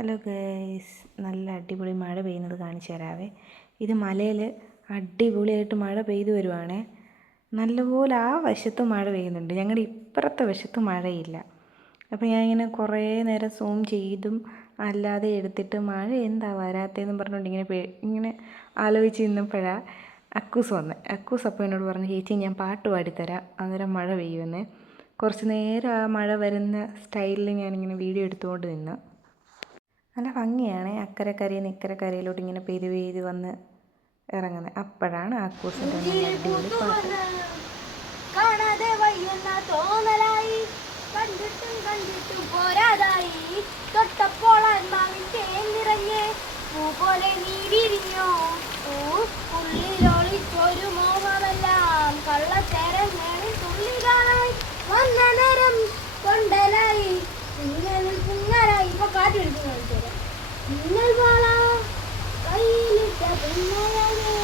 Hello guys നല്ല അടിപൊളി മഴ പെയ്യുന്നത് കാണിച്ചു തരാവേ. ഇത് മലയിൽ അടിപൊളിയായിട്ട് മഴ പെയ്തു വരുവാണേ. നല്ലപോലെ ആ വശത്ത് മഴ പെയ്യുന്നുണ്ട്. ഞങ്ങളുടെ ഇപ്പുറത്തെ വശത്ത് മഴയില്ല. അപ്പോൾ ഞാൻ ഇങ്ങനെ കുറേ നേരം സൂം ചെയ്തും അല്ലാതെ എടുത്തിട്ട് മഴ എന്താ വരാത്തതെന്ന് പറഞ്ഞുകൊണ്ട് ഇങ്ങനെ ഇങ്ങനെ ആലോചിച്ച് നിന്നപ്പോഴാണ് അക്കൂസ് വന്നത് അക്കൂസ് അപ്പോൾ എന്നോട് പറഞ്ഞു ചേച്ചി ഞാൻ പാട്ട് പാടിത്തരാം. അന്നേരം മഴ പെയ്യുമെന്ന്. കുറച്ച് നേരം ആ മഴ വരുന്ന സ്റ്റൈലിൽ ഞാനിങ്ങനെ വീഡിയോ എടുത്തുകൊണ്ട് നിന്നു. നല്ല ഭംഗിയാണ്. അക്കരെ കരയിൽ നിന്ന് ഇക്കരെ കരയിലോട്ട് ഇങ്ങനെ പെയ്ത് പെയ്ത് വന്ന് ഇറങ്ങുന്നത്. അപ്പോഴാണ് ആക്കൂസിന്റെ നല്ല അടിപൊളി പാട്ട്. കാണാതെ വയ്യുന്ന തോന്നലായി. കണ്ടിട്ടും കണ്ടിട്ടും പോരാതായി. തൊട്ടപ്പോൾ നിറഞ്ഞ് പൂ പോലെ നീ വിരിഞ്ഞോ ഊ ഉള്ളിലൊളിച്ചൊരു മോഹമെല്ലാം കള്ളച്ചരങ്ങളിൽ തുള്ളികളായി വന്ന மின்னல் பாலா கையிலிட்ட பின்னழகே